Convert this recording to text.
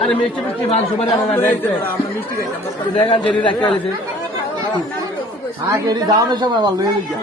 আরে মিষ্টি মিষ্টি মাংস মানে আমরা মিষ্টি দেখেন যেটি রাখতে গেছে আগে এটি দাম এসে আমার ভালো হয়ে গেছে